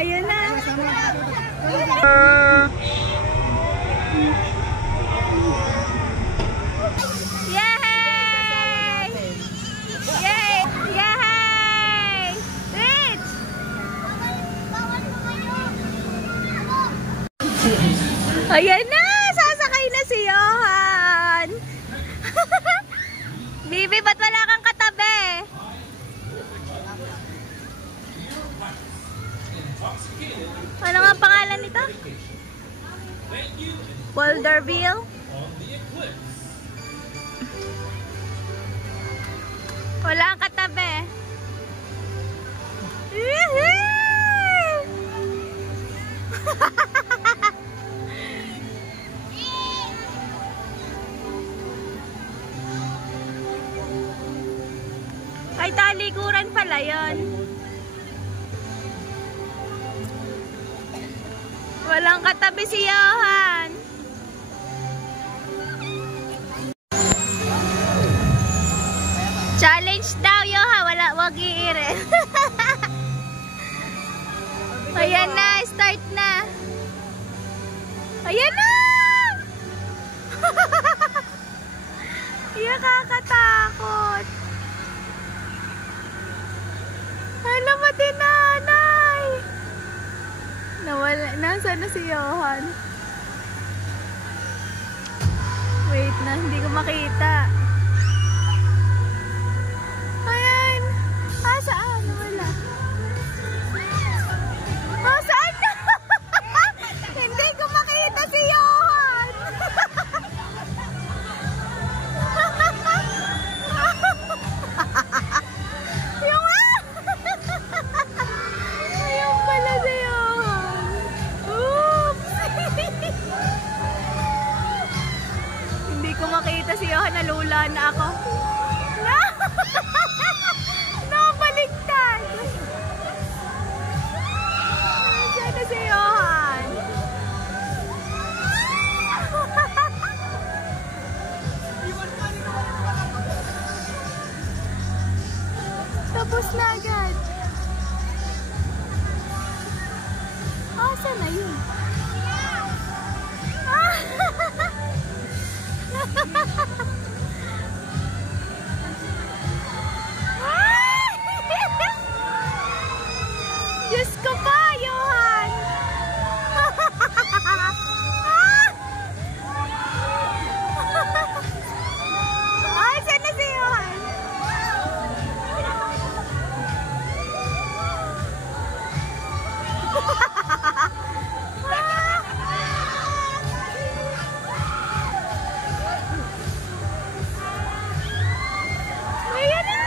Ayun na. Yay! Yay! Yay! Rich! Ayan na! Sasakay na si Johan! Bibi, ba't wala kang katabi? Ano nga pangalan nito? Boulderville? Wala kang katabi. Ay, talikuran pala yun. Walang katabi si Johan. Challenge daw, Johan. Wag iirin. Ayan na, start na. Ayan na! Iyan, kakatakot. Alam mo din, nanay. Nawala. Nasaan na si Johan? Wait na, hindi ko makita. Ayan. Ah, saan? Wala. Oh, saan na? Hindi ko makita si Johan. Ayun pala si Johan. Oops. Hindi ko makita si Johan. Nalula na ako. Nakabaligtad. Saan na si Johan? Tapos na agad. Oh, saan na yun? Diyos ko pa, Johan! Ay, saan na si Johan? Ayan na!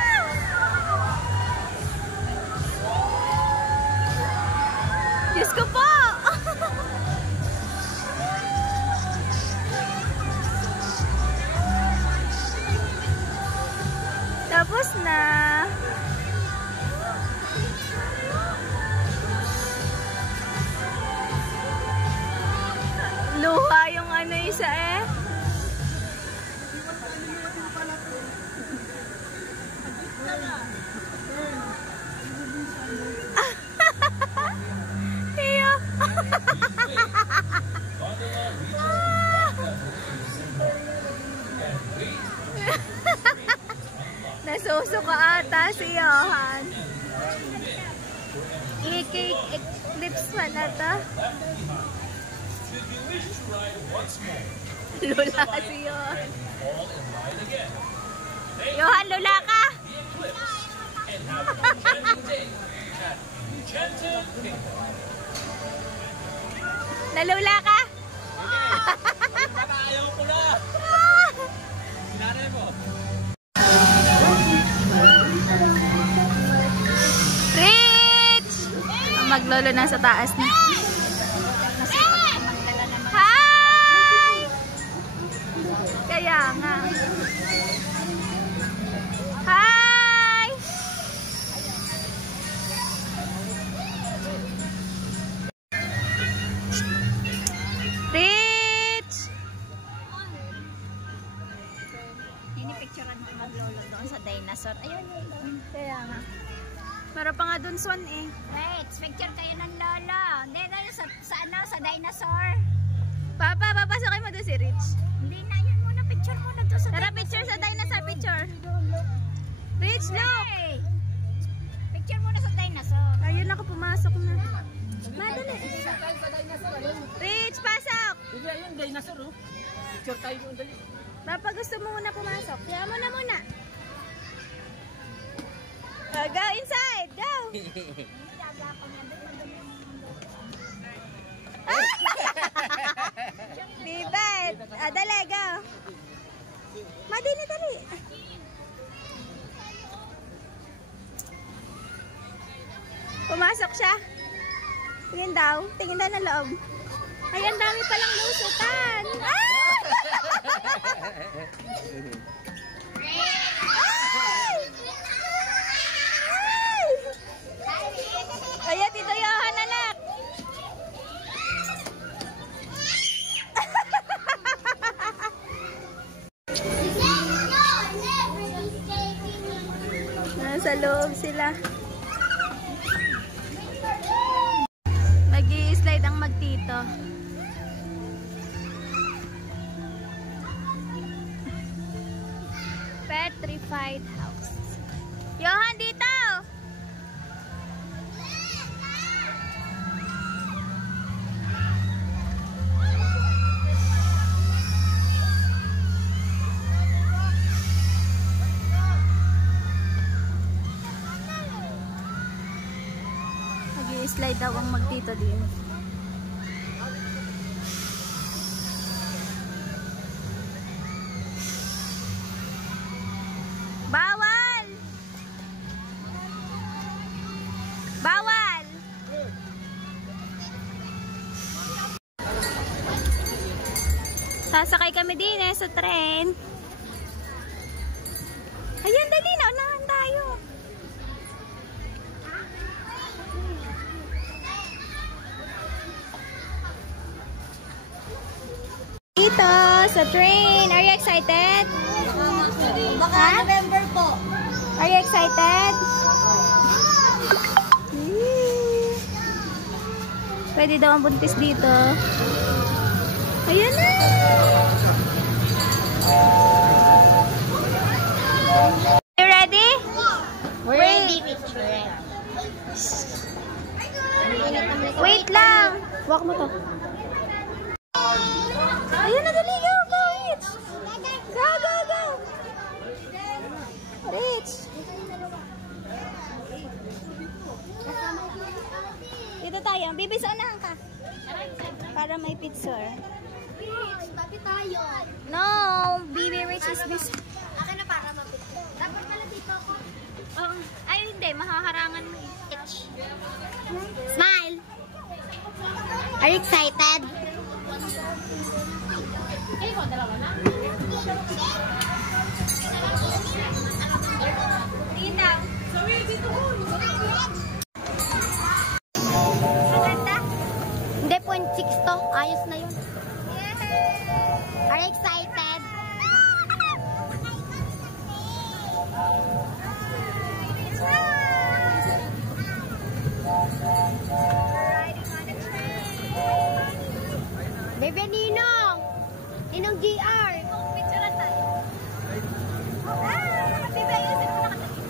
Diyos ko po! Tapos na. Luha yung ano isa eh. Iyo. Nasusuka ata si Johan. I-cake eclipse pa na to. Lula si Johan. Johan, lula ka! Nalula ka? Ayaw ko na! Sinanay mo. Rich! Ang maglolo na sa taas na. Hi! Kaya nga. Hi! Rich! Ini picturean mo maglolo doon sa dinosaur. Ayun, ayun. Kaya nga. Meron pa nga dun swan eh. Wait, picture kayo ng lolo. Hindi na sa dinosaur. Papa, papasokay mo doon si Rich. Hindi na yan muna, picture muna to sa Tara, picture sa dinosaur, picture. Rich, look! Hey! Picture muna sa dinosaur. Ayun ako, pumasok na. Madali. Rich, pasok! Hindi, ayun, dinosaur, oh. Picture tayo doon, dali. Papa, gusto mo muna pumasok. Kaya mo na muna. Go inside, go! Bibet! Dali, go! Madali, dali! Pumasok siya. Tingin daw na loob. Ay, ang dami palang lusutan. Ah! Ayan, Tito Johan, anak. Nasa loob sila. Mag-i-slide ang magtito. Petrified house. Johan, dito! Mag-i-slide daw ang magtito din. Bawal! Bawal! Sasakay kami din sa tren. Ayun, dali na. Unahan tayo. Dito sa train. Are you excited? Baka November po. Are you excited? Pwede daw ang buntis dito. Ayan na! You ready? We're ready, picture. Wait lang! Walk mo to. Ayan na, dali! Go! Go, Rich! Go, go, go! Rich! Dito tayo. Bibi, sa unahan ka. Para may picture. Tapi tayo. No! Bibi, Rich is this. Akin na para mapicture. Dapat pala dito ako. Oh, ay, hindi. Makaharangan mo. Smile! Are you excited? Tita. Maganda? Hindi, 0.6 to. Ayos na yun. Are you excited? Bebe Ninong! Ninong GR! Picture tayo. Ah! Bibi, ayun. Sino mo nakatingin?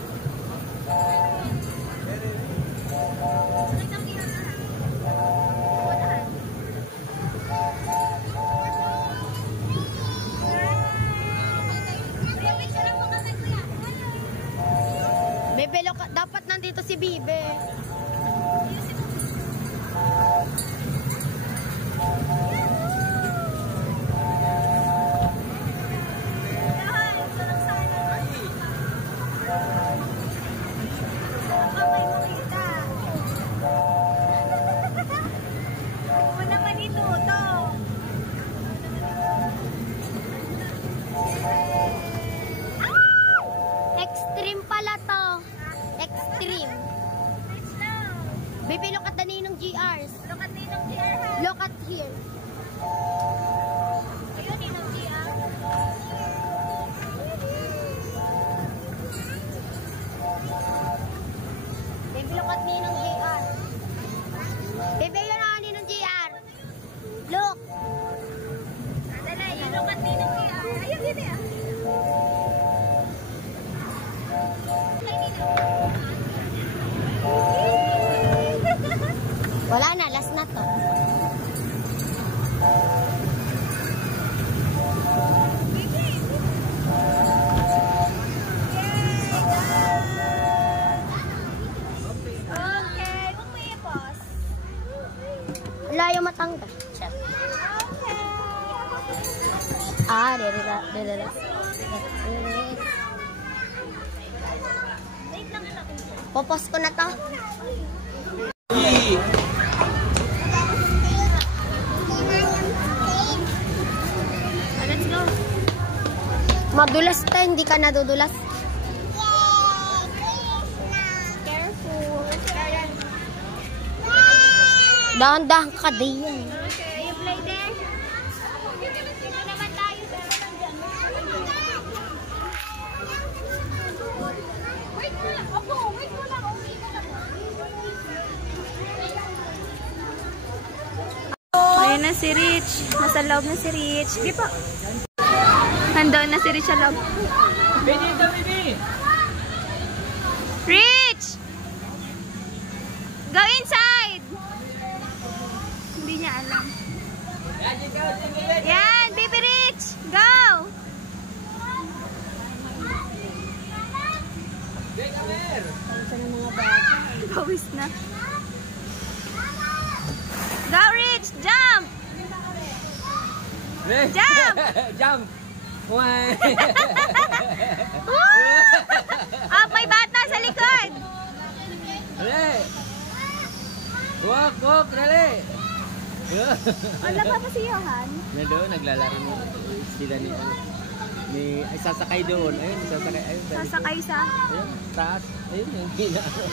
Bebe, dapat nandito si Bibe. Extreme pala to. Extreme. Baby, look at the Ninong GRs. Look at Ninong GR, ha? Look at here. Ayun, Ninong GR. look at Ninong JR. Bebe, yun ako Ninong JR. Look. Dala, you look at Ninong JR. Ayun, Bibi ah. Wala na, last na to. Okay, umipos. Wala yung matanggal. Check. Okay. Ah, derira. Wait lang anak. Popos ko na to. Let's go. Madulas to, hindi ka nadudulas. Careful. Dahan-dahan ka din. Okay, you play there. Dito naman tayo. Wait mo lang. Opo, wait mo lang. Ayun na si Rich. Nasa loob na si Rich. Sige po. Nandoon na si Rich sa loob. Baby, ito, baby! Rich! Go inside! Hindi niya alam. Yan, baby Rich! Go! Pawis na. Go Rich! Jump! Jump! Jump! Why? Woo! Ah, may bata sa likod! Dali! Walk, walk, dali! Wala pa pa si Johan. Nandoon, naglalaro mo sila ay sasakay doon. Ayun, sasakay. Ayun, dali. Sasakay sa... Ayun, taas. Ayun, yung ginaano.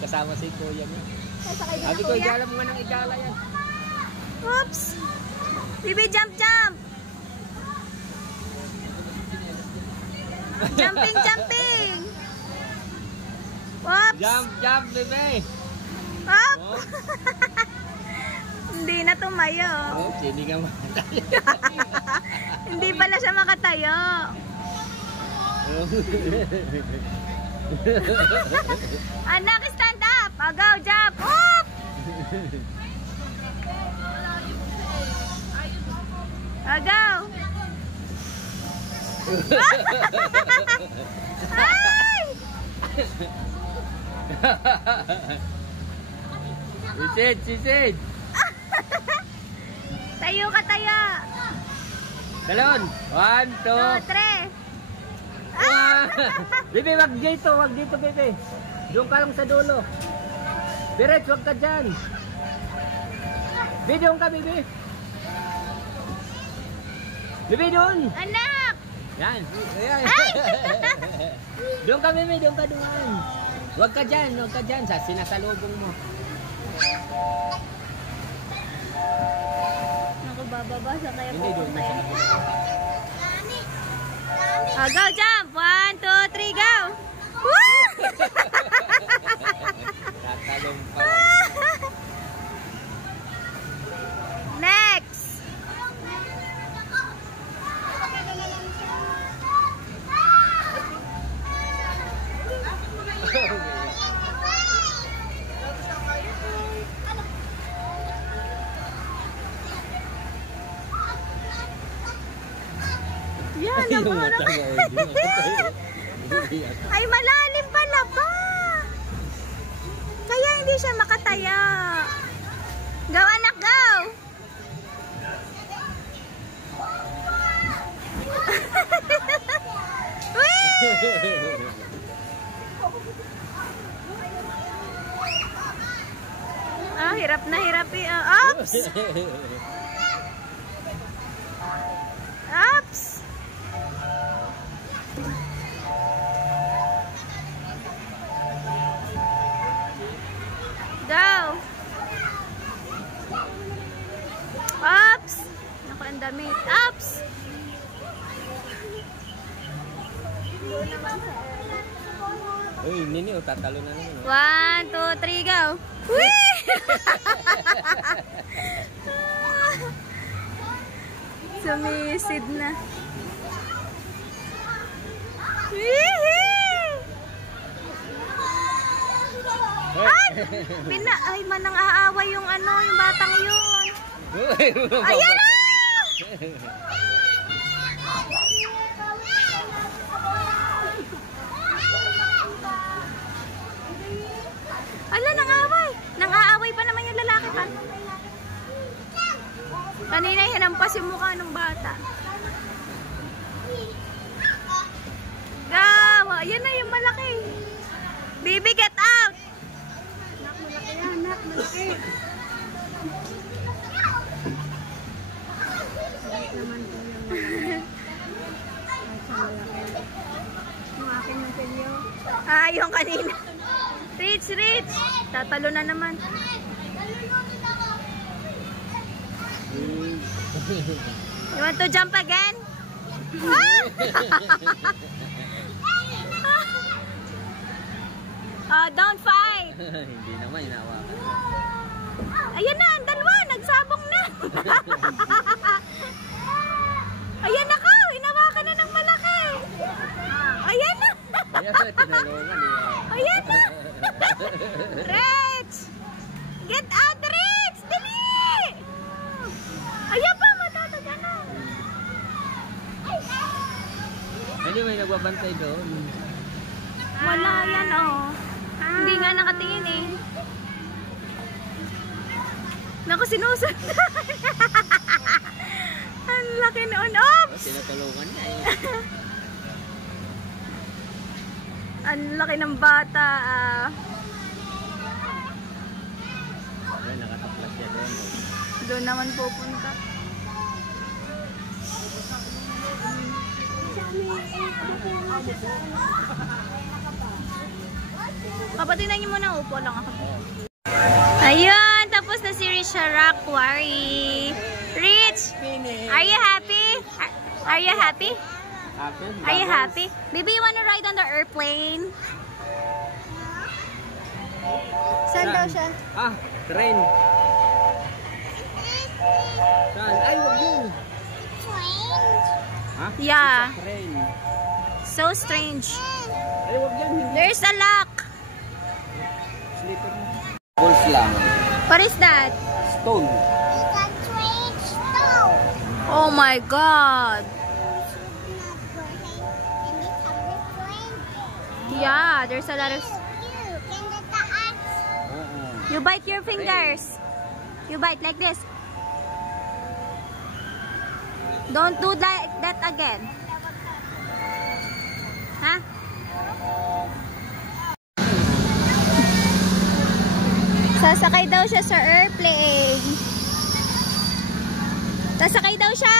Kasama si Kuya mo. Sasakay din Sabi na ko, kuya. igala mo nga ng igala yan. Oops! Bibi, jump, jump! Jumping, jumping! Oops! Jump, jump, bebe! Up! Oh, Hindi na tumayo. oh, hindi ka makatayo. Hindi pala siya makatayo. Anak, stand up! Agaw, jump! Up! Agaw! Ay! Sisid, sisid! Tayo ka, tayo! Talon! 1, 2, 3! 2... Bebe, wag dito, bebe. Doon ka lang sa dulo. Diretso, wag ka dyan. Bebe, doon ka, bebe. Bebe, doon. Anak! Yan. Ayan. Ay! Doon ka, bebe, doon ka, doon. Wag ka dyan. Sa sinasalubong mo. Naku, bababa sa kaya Hindi, doon pupunta mo yun. sa Go, jump! 1, 2, 3, go! Woo! Tatalong pa. Next! Yan, napaharap. Ay, malalim pala ba? Kaya hindi siya makataya. Go, anak, go! Whee! Ah, hirap na hirap eh. Oops! Oops! Go! Oops! Naku, ang damit. Oops! Uy, nini, tatalo na naman. 1, 2, 3, go! Whee! Sumisid na. Ay, manang aaway yung ano, yung batang yun. Ayan na! Ala, nang-aaway. Nang-aaway pa naman yung lalaki pa. Kanina hinampas yung mukha ng bata. Go! Ayan na yung malaki. Baby, get out! Anak, malaki yan. Anak, malaki. Naman po yung akin yung pilyo. Ah, yung kanina. Rich, Rich! Tatalo na naman. You want to jump again? Don't fight! Hindi naman, hinawakan. Ayan na, ang dalawa! Nagsabong na! Ayan na ka! Hinawakan na ng malaki! Ayan na! Ayan, tinulungan eh. Ayan na! Rich! Get out, Rich! Dali! Ayan pa, matataga na. Hindi, may nagbabantay doon. Wala yan, oh. Hindi nga nakatingin eh. Naku, sinusunod. Ang laki noon. Oops! Tinutulungan niya eh. Ang laki ng bata. Ayan, nakataplas siya doon. Doon naman pupunta. Papatingnan niyo muna, upo lang ako. Ayun, tapos na si Rich sa Rock Quarry. Rich, are you happy? Are you happy? Are you happy? Baby, you wanna ride on the airplane? Saan daw siya? Ah, train. Saan? Ay, wag yun. Ha? Yeah. Train. So strange. Ay, wag yan. Hindi. There's a lock. Slipper mo. Balls lang. What is that? Stone. Oh my God. Yeah, there's a lot of... You bite your fingers. You bite like this. Don't do that again. Ha? Sasakay daw siya sa airplane. Sasakay daw siya.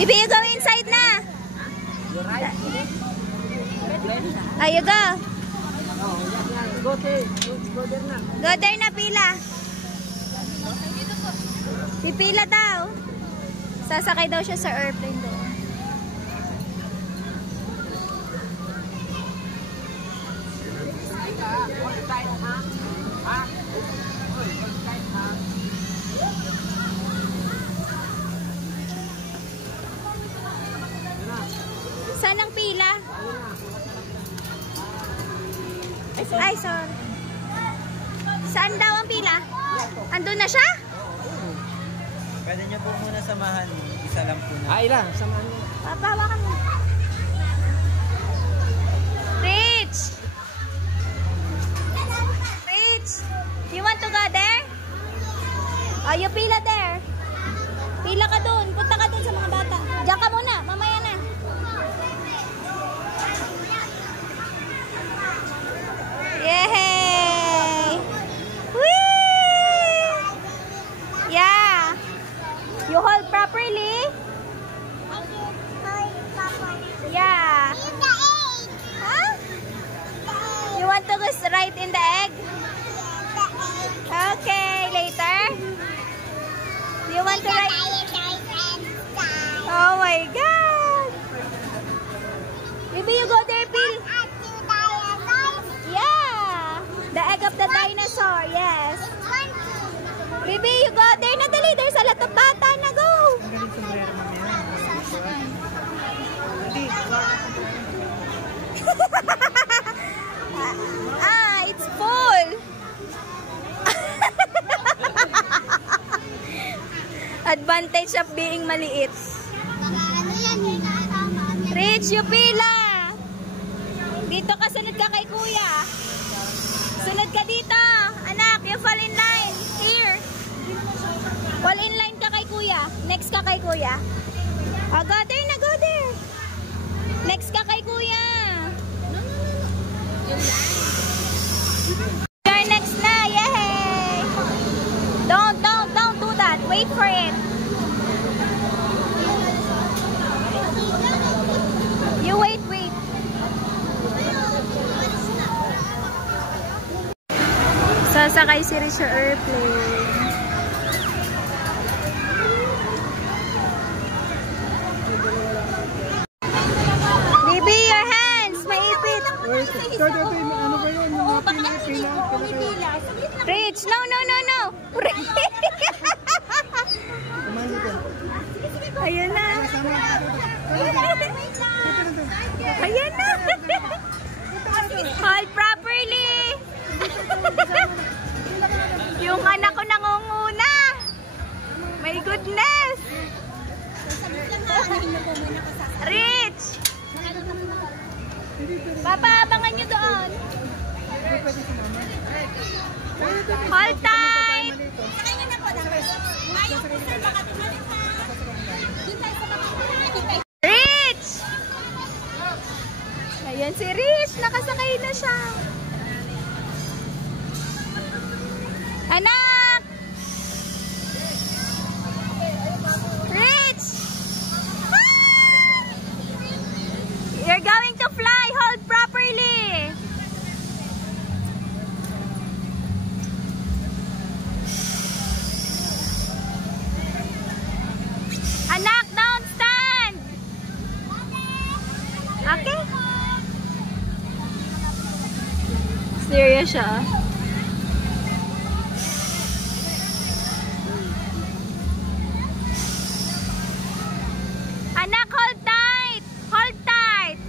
Baby, you go inside na. Ay, you go. Go there na. Go there na, pila. Pipila daw. Sasakay daw siya sa airplane doon. Saan ang pila? Ay, sorry. Saan daw ang pila? Andun na siya? Pwede niyo po muna samahan. Isa lang po na. Ay lang, samahan mo. Papawakan mo. Rich! Rich! You want to go there? Oh, you pila there. Pila ka dun. Punta ka dun sa mga bata. Diyan ka muna. Mamaya na. Yay! Whee! Yeah. You hold properly. Yeah. Huh? You want to go right in the egg? you go there na dali. There's a lot of bata na go. It's full. Advantage of being maliit. Rich, you pila. Dito ka, sunod ka kay kuya. Sunod ka dito. Anak, you fall in line. Here. Fall in line ka kay kuya. Next ka kay kuya. Oh, go there na, go there. Next ka kay kuya. You're next na. Yay! Don't do that. Wait for it. You wait. Sasakay si Rich sa airplane. Baby, your hands! Maipit! Ano ba yun? Rich, no! Ayan na! Ayan na! Hold properly! Yung anak ko nangunguna. My goodness. Rich. Papa, abangan nyo doon. Hold tight. Rich. Ayan si Rich. Nakasakay na siya. Anak! Rich! You're going to fly. Hold properly. Anak, don't stand. Okay? Serious siya. Anak, hold tight! Hold tight!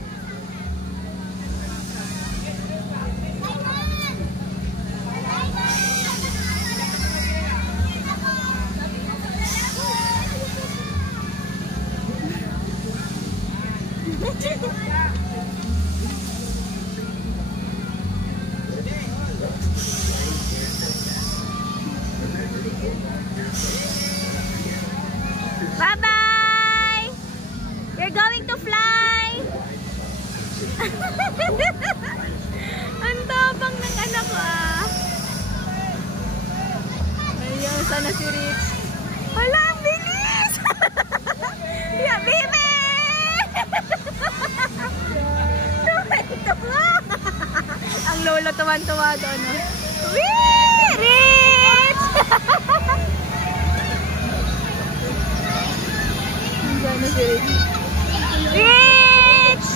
Bye-bye! You're going to fly! Ang tabang ng anak ko ah! Ayun, sana si Rich. Hala, ang bilis! Yeah, baby! Tuwa! Ang lolo tuwan-tuwa doon. Wee! Rich! Diyan na si Rich. Rich!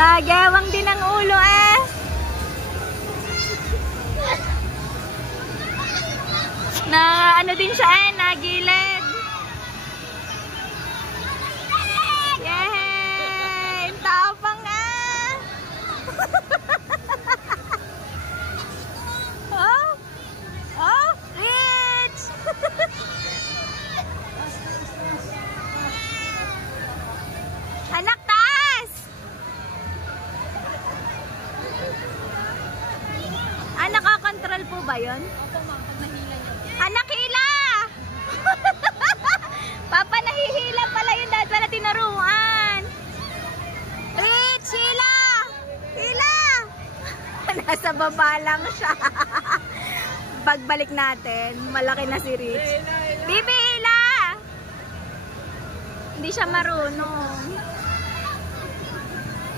Nagewang din ang ulo eh. Na ano din siya eh, nagilid. Yay! Tapang ah! Oh, Rich! Anak, taas! Nakakontrol po ba yun? Opo, ma'am. Pag nahila nyo. Anak, hila! Papa, nahihila pala yun dahil wala tinuruan. Rich, hila! Hila! Nasa baba lang siya. Pagbalik natin, malaki na si Rich. Bibi, hila! Hindi siya marunong.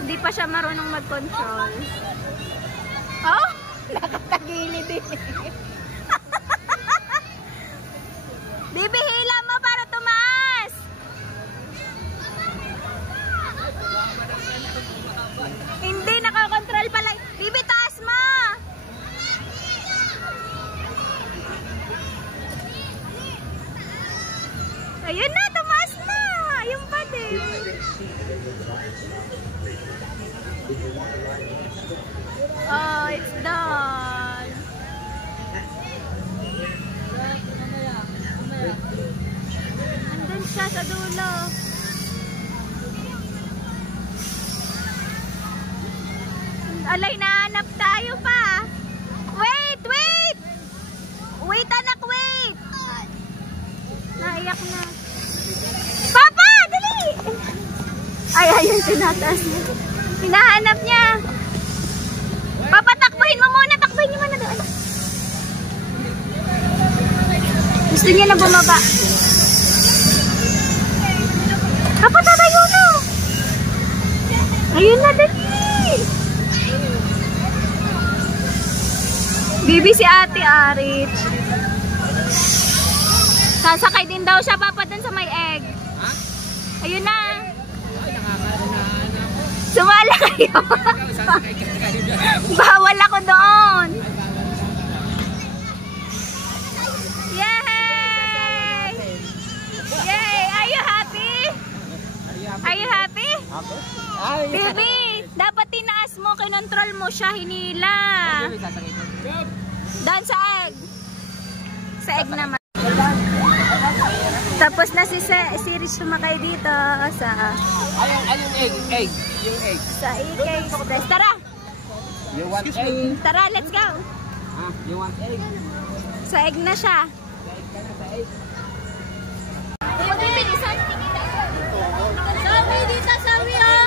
Hindi pa siya marunong mag-control. Oh! Nakatagilid eh. Bibi, hila mo para tumaas. nasa dulo. Alay, nahanap tayo pa. Wait, wait! Wait, anak, wait! Naiyak na. Papa, dali! Ay, ayun, tinataas niya. Hinahanap niya. Papa, takbuhin mo muna. Takbuhin niyo muna doon. Gusto niya na bumaba. Papa, tatayo na. Ayun na, dali. Bibi si Ate Arit. Sasakay din daw siya, Papa, dun sa may egg. Ha? Ayun na. Ay, nakakaroon na ako. Sumala kayo. Ikaw, sasakay ka kayo dyan. Bawal ako doon. Yay! Yay! Are you happy? Are you happy? Ako? Ay! Baby, dapat tinaas mo, kinontrol mo siya, hinila. Baby, sasakay ka. Doon sa egg. Sa egg naman. Tapos na si Rich sumakay dito sa Ayun, egg. Egg. Yung egg. sa EK Express. Tara! You want egg? Tara, let's go! Ha? You want egg? Sa egg na siya. Sabi dito, sabi oh!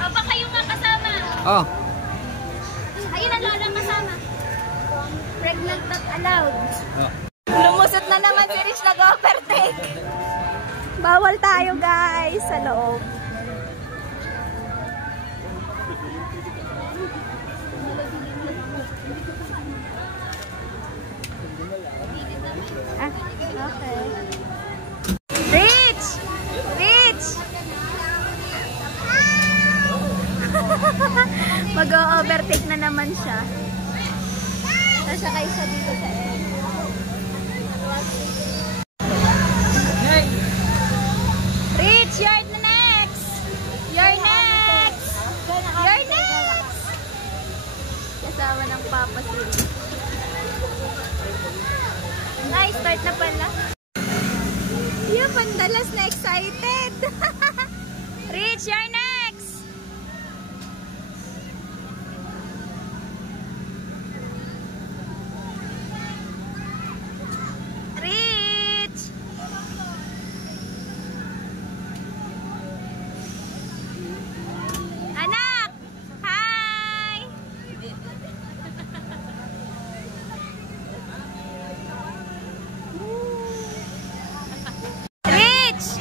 Papa, kayo nga kasama. Oh. Ayun ang lola kasama. Pregnant not allowed. Oh. Lumusot na naman si Rich, nag-overtake. Bawal tayo guys sa loob. Ah, okay. Rich! Rich! Mag-overtake na naman siya. Sasakay siya dito sa end. Rich, you're the next! You're next! You're next! Kasama ng papa si Rich. Nice, start na pala. Yeah, pandalas na excited. Rich, you're next! Rich! Anak! Hi! Rich!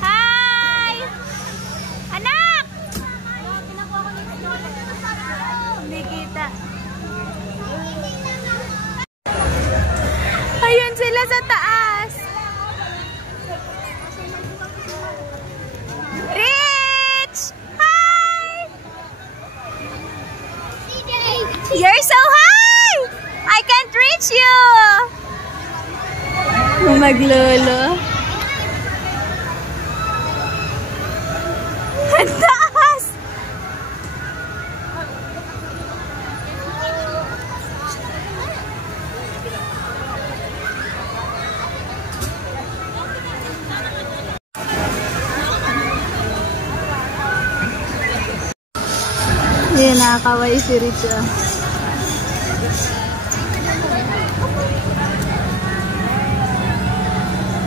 Hi! Anak! Hindi kita. Ayun sila sa taas. Rich! Hi! You're so high! I can't reach you! Maglolo. Ang taas! Hindi, nakakaway si Rich.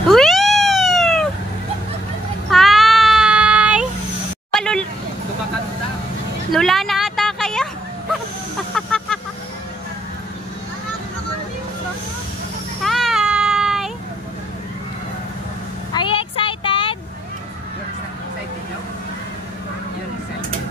Whee! Hi! Kumakanta. Lula na ata kaya? Hi! Are you excited? Excited now? You're excited?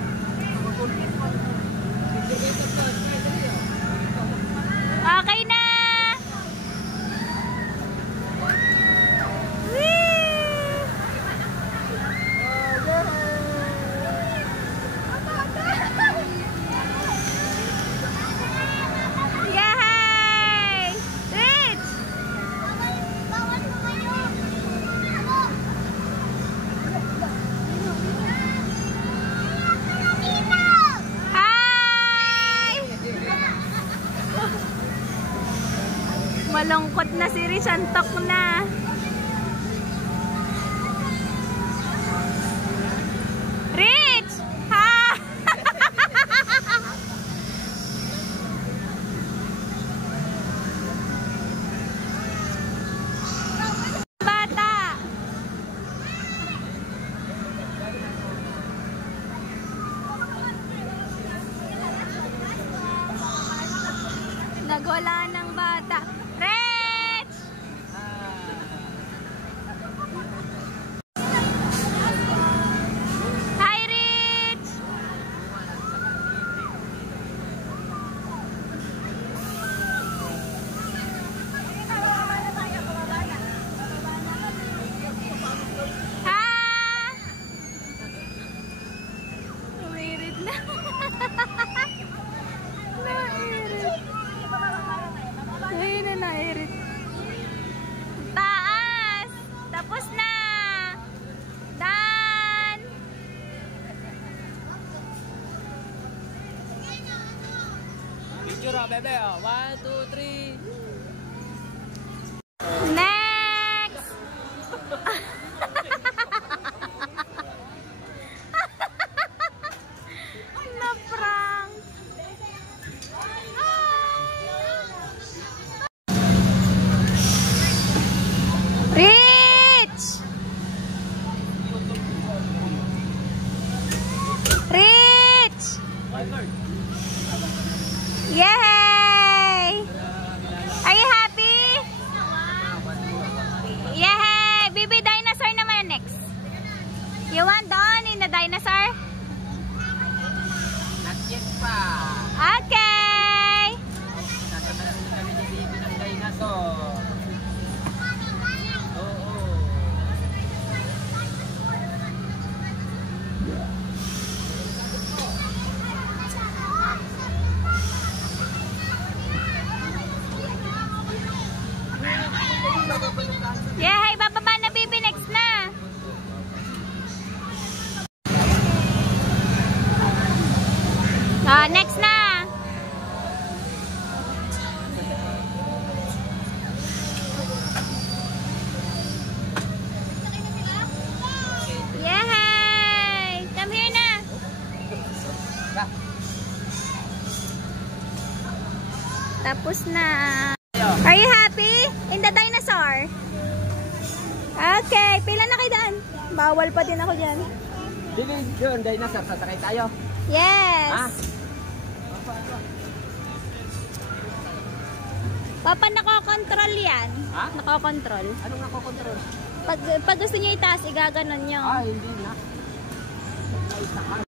Rich, antok na. Rich! Ha? Bata! Nagwala ng bata. Rich! Hi, Rich! Ha? Umirit na. Nairit. Ay, na nairit. Taas! Tapos na! Dan! Picture ah, bebe. 1, 2, 3. Next! Na-prank! Rich! Rich! Yay! Are you happy? Yay! Baby dinosaur naman next. You want doon in the dinosaur? Not yet pa. Okay! Sasabihin kami ni Bibi ng dinosaur. Oo. Yay! Bababa na baby next na. Next na. Yay! Come here na. Tapos na. Are you happy? In the dinosaur? Okay. Pila na kayo daan? Bawal pa din ako dyan. Dili yun, dinosaur. Sasakay tayo. Yes. Ha? Papa, nako-control yan. Ha? Nako-control. Anong nakokontrol? Pag gusto niyo itaas, igaganon nyo. Ah, hindi na. May isa ka.